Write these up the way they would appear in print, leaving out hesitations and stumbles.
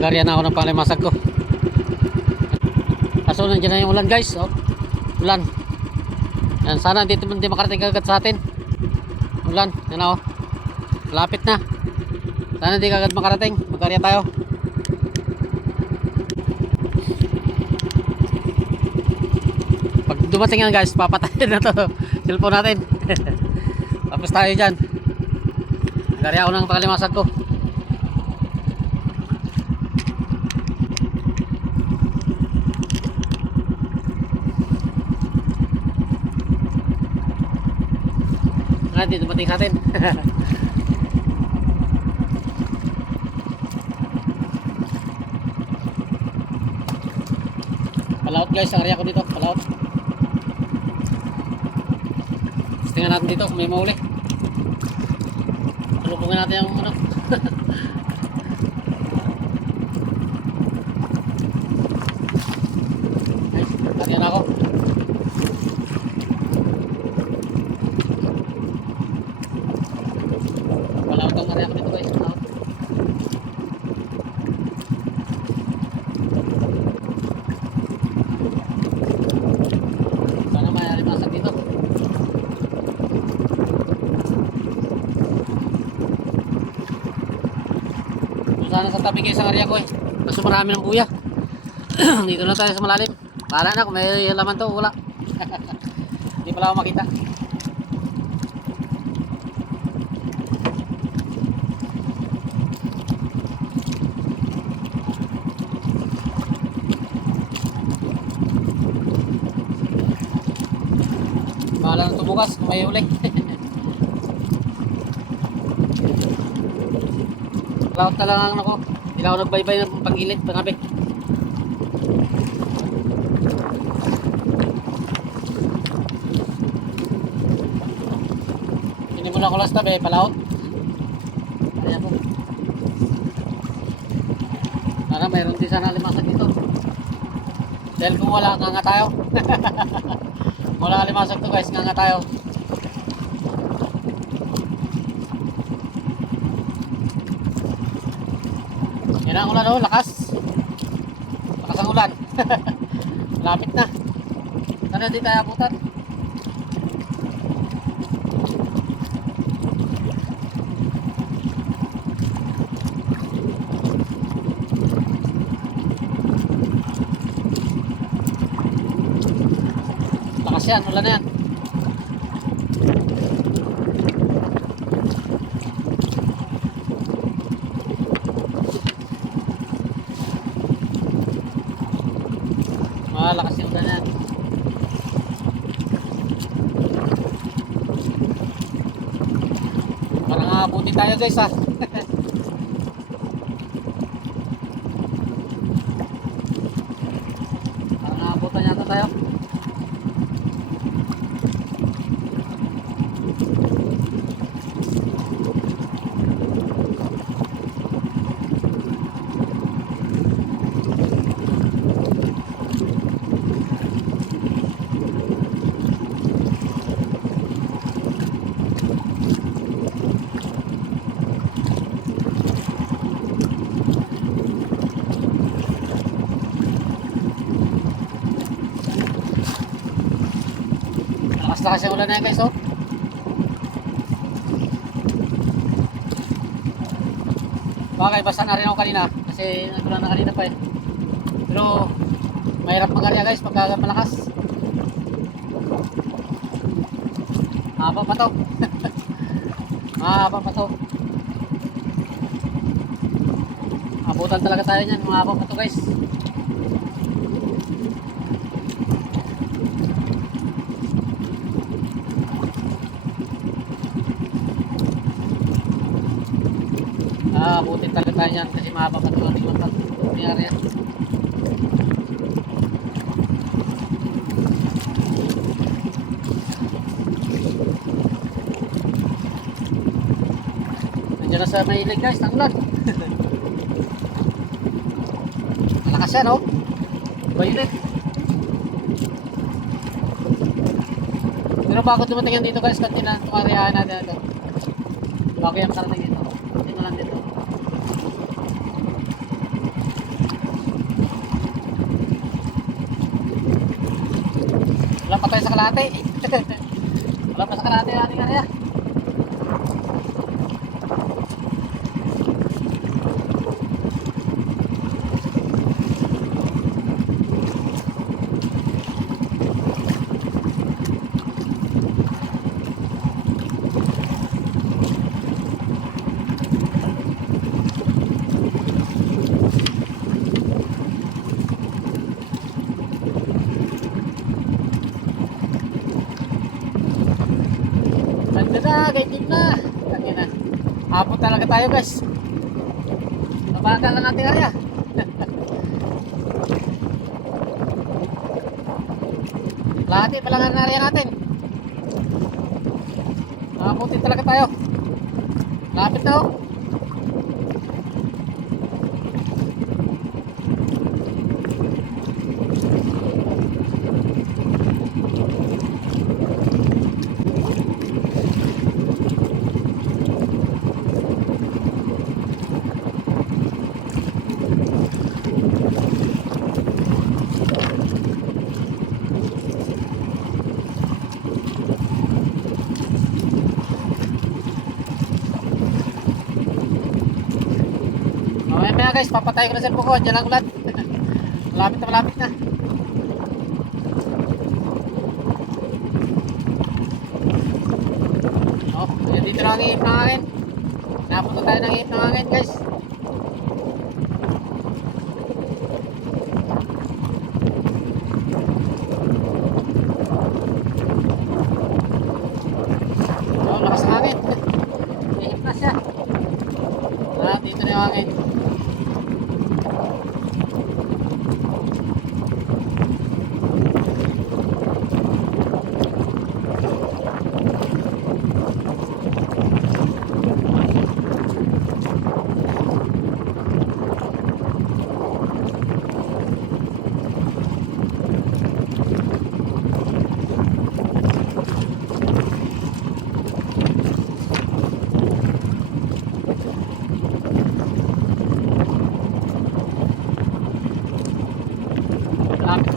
Magarian na ako ng panglimasag ko. Kaso nandiyan na yung ulan guys. Oh, ulan. Yan, sana dito hindi makarating agad sa atin. Ulan, yan na oh. Malapit na. Sana hindi agad makarating. Magarian tayo. Pag dumating yan guys, papatayin na to cellphone natin. Tapos tayo dyan. Magarian ako ng panglimasag ko. Dito dumating sa atin. Palaut guys, ang area ko dito, palaut. Tingnan natin dito kung may mahuli. Lubungin natin yung ano. Guys, area na ako. Sana sa tabi kayo sa area ko eh. Kaso marami ng buya. Dito na tayo sa malalim. Para na kung may laman to, wala. Hindi pala ako makita. Bahala na ito bukas kung may uli. Laut na lang ako. Hindi ako nagbaybay ng pangilid, pangabi. Hindi mo na ako last tabi, palaut. Ayan po. Sana mayroon din sana limasan dito. Dahil kung wala, nga tayo. Wala limasan to guys, nga tayo. Yan ang ulan oh, lakas. Lakas ang ulan. Lapit na. Sana di tayo abutan. Lakas yan, ulan na yan. Malakas yung ulan yan. Parang aabutin tayo guys ha. Parang aabutan yata tayo. Lakas yung ulan na yan guys oh. Bagay basta na rin ako kanina kasi nagulan na kanina pa eh. Pero mahirap mag-area guys pagka malakas. Mahaba pa to. Mahaba pa to. Abutan talaga tayo niyan, mahaba pa to guys. Abutin talaga tayo yan kasi mahaba pa ito ating lapat nangyari yan. Nandiyan na sa may ilig guys, ng ulan. Malakas yan oh. Bayulit. Pero bago dumating yan dito guys, kanina itong area natin ito. Bago yan makarating dito. Dito lang dito. tayo sa kalahati. Wala pa sa kalahati ating area. Ganda na, ganyan na. Ganyan na. Hapon talaga tayo guys. Mabagal lang natin area. Lahati pa lang ang area natin. Nakaputin talaga tayo. Lapit na oh. Mamaya guys, papatay ko na cellphone ko. Diyan lang ulat. Malapit na. Oh, dito lang ang ihip ng hangin. Napunta tayo ng ihip ng hangin guys. Oh, lakas ng hangin. Ihip na siya. Dito na yung hangin.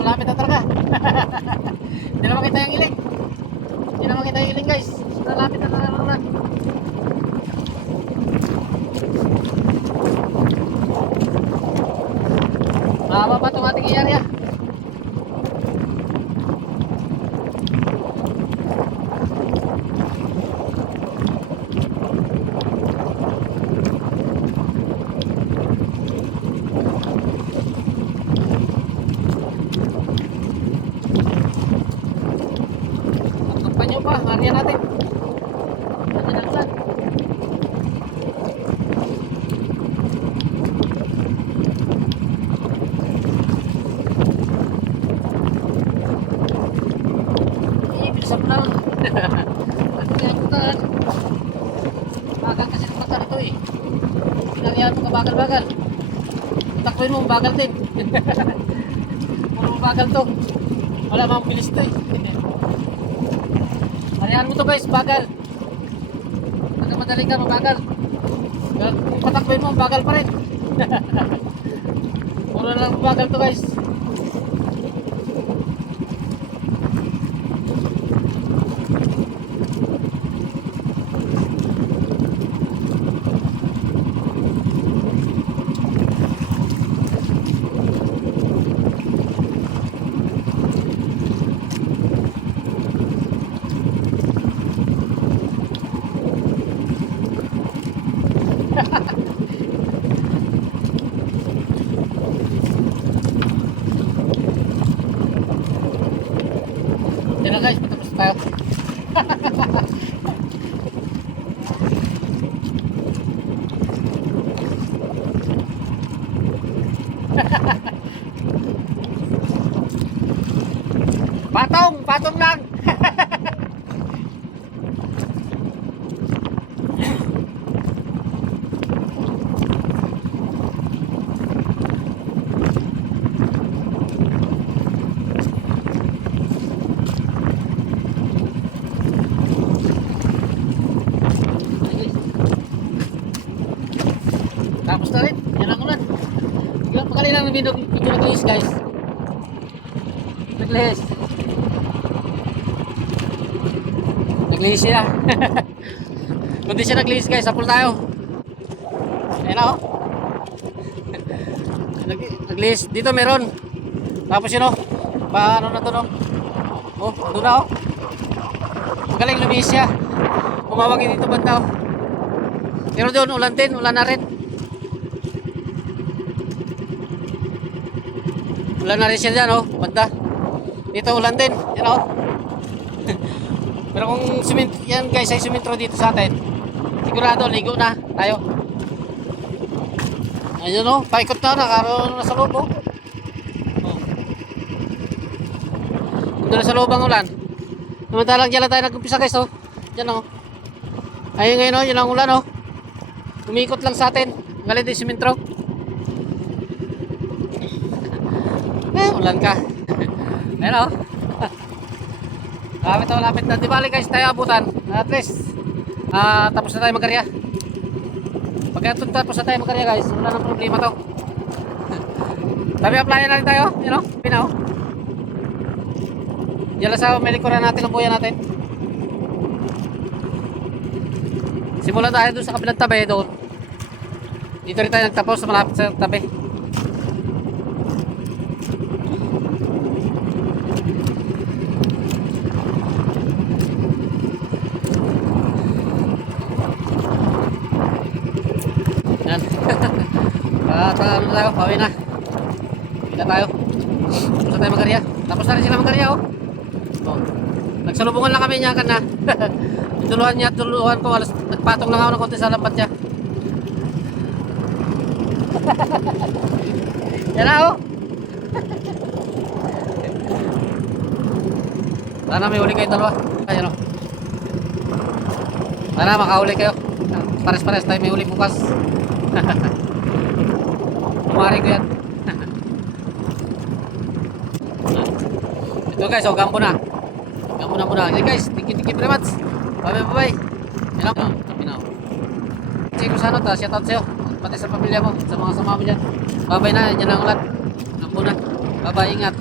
Malapit na talaga. Hindi na makita yung iling. Hindi na makita yung iling guys. Malapit na talaga. Mahaba pa itong ating area. Area natin. Nandiyan ang ulan. Bilisan mo lang. Ano kaya yung butaan? Bagal kasi ng mata nito eh. Pinalihan mo ka bagal-bagal. Takbuhin mo, bagal din. Puro bagal to. Wala mang bilis to eh. Hayaan mo to guys, bagal. Madali ka, mabagal. Kung patakbuhin mo, bagal pa rin. Puro na lang bagal to guys. Yan na guys, patapos tayo. Patong lang. Tapos na rin, yan ang ulan. Yung pakalilang video naglihis guys. Naglihis. Naglihis siya. Kundi siya naglihis guys, sapul tayo. Ayan na oh. Naglihis. Dito meron. Tapos yun oh. Paano na to no? Oh, doon na oh. Magaling lumihis siya. Umawagin dito banda oh. Pero doon ulan din, ulan na rin. Ulan na rin siya dyan oh, banda. Dito ulan din, yan oh. Pero kung yan guys ay sumitro dito sa atin, sigurado ligo na tayo. Ayun oh, paikot na, nakaroon na sa loob oh. Doon na sa loob ang ulan. Samantalang dyan lang tayo nag-umpisa guys oh. Dyan oh. Ayun ngayon oh, yun ang ulan oh. Umikot lang sa atin. Galing din sumitro. Ulan ka. Ayun oh. Lapit na. Di bali guys, tayo abutan. At least, tapos na tayo magkarya. Pagka tapos na tayo magkarya guys, wala nang problema to. Tabi applyan na rin tayo. You know, pinaw. Diyan lang sa melikuran natin ang buya natin. Simulan tayo doon sa kabilang tabi doon. Dito rin tayo nagtapos malapit sa tabi. Yan. Ano tayo? Pawi na. Kita tayo. Tapos na tayo magkarya. Tapos na rin sila magkarya oh. Oh. Nagsalubungan lang kami niya kan na. Tuluhan ko. Alas, nagpatong lang ako ng konti sa lampat niya. Yan na oh. Sana may huli kayo dalawa. Ayan oh. Sana makahuli kayo. Pares-pares tayo may huli bukas. Kumari ko yan. Ito guys, oh, gampo na. Gampo na muna. Okay guys, thank you very much. Bye. Yan lang. Sabi na ako. Sige ko sa ano, shoutout sa'yo. Pati sa pamilya mo, sa mga sama mo dyan. Bye na, yan ang ulat. Gampo na. Bye, ingat.